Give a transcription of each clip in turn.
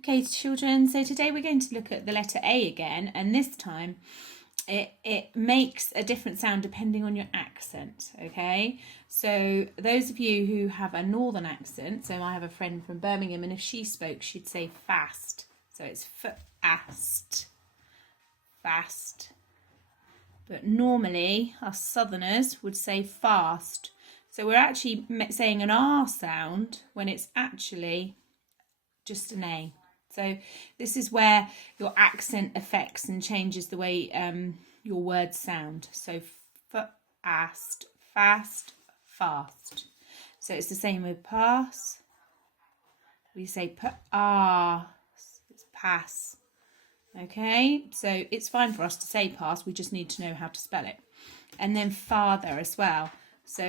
Okay, children, so today we're going to look at the letter A again, and this time it makes a different sound depending on your accent, okay? So those of you who have a northern accent, so I have a friend from Birmingham, and if she spoke, she'd say fast. So it's fast, fast. But normally, us southerners would say fast. So we're actually saying an R sound when it's actually just an A. So this is where your accent affects and changes the way your words sound. So fast, fast, fast. So it's the same with pass. We say pass, it's pass. Okay, so it's fine for us to say pass, we just need to know how to spell it. And then father as well. So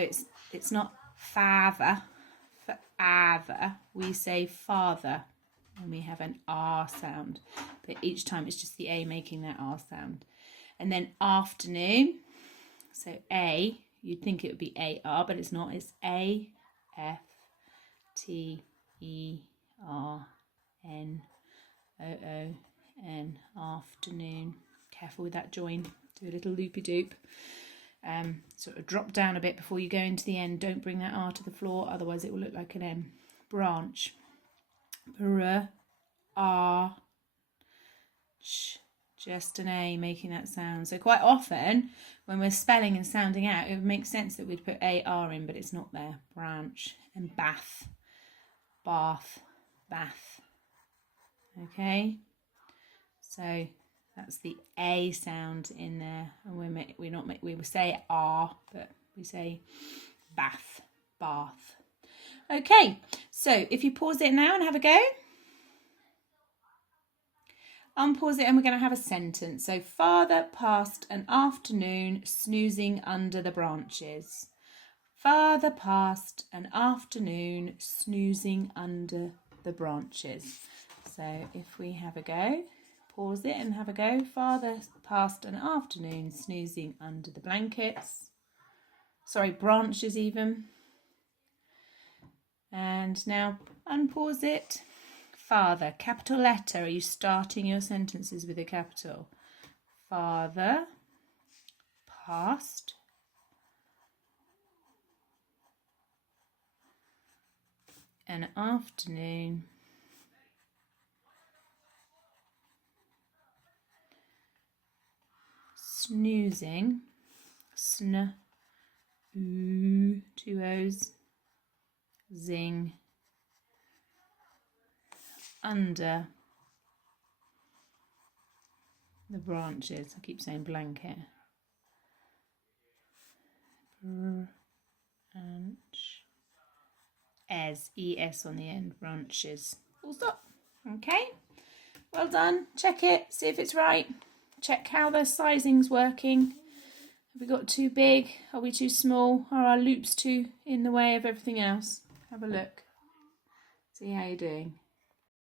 it's not father, father. We say father. And we have an R sound, but each time it's just the A making that R sound. And then afternoon, so A, you'd think it would be AR, but it's not, it's AFTERNOON, afternoon. Careful with that join, do a little loopy doop. Sort of drop down a bit before you go into the end, don't bring that R to the floor, otherwise it will look like an M. Branch. Just an A making that sound. So quite often when we're spelling and sounding out, it would make sense that we'd put AR in, but it's not there. Branch. And bath, bath, bath. Okay, so that's the A sound in there, and we will say R, but we say bath, bath. Okay, so if you pause it now and have a go. Unpause it and we're going to have a sentence. So father passed an afternoon snoozing under the branches. Father passed an afternoon snoozing under the branches. So if we have a go, pause it and have a go. Father passed an afternoon snoozing under the blankets. Sorry, branches even. And now unpause it. Father, capital letter. Are you starting your sentences with a capital? Father passed an afternoon snoozing, two O's, zing, under the branches. I keep saying blanket. Branch. ES on the end. Branches. Full stop. Okay. Well done. Check it. See if it's right. Check how the sizing's working. Have we got too big? Are we too small? Are our loops too in the way of everything else? Have a look. See how you're doing.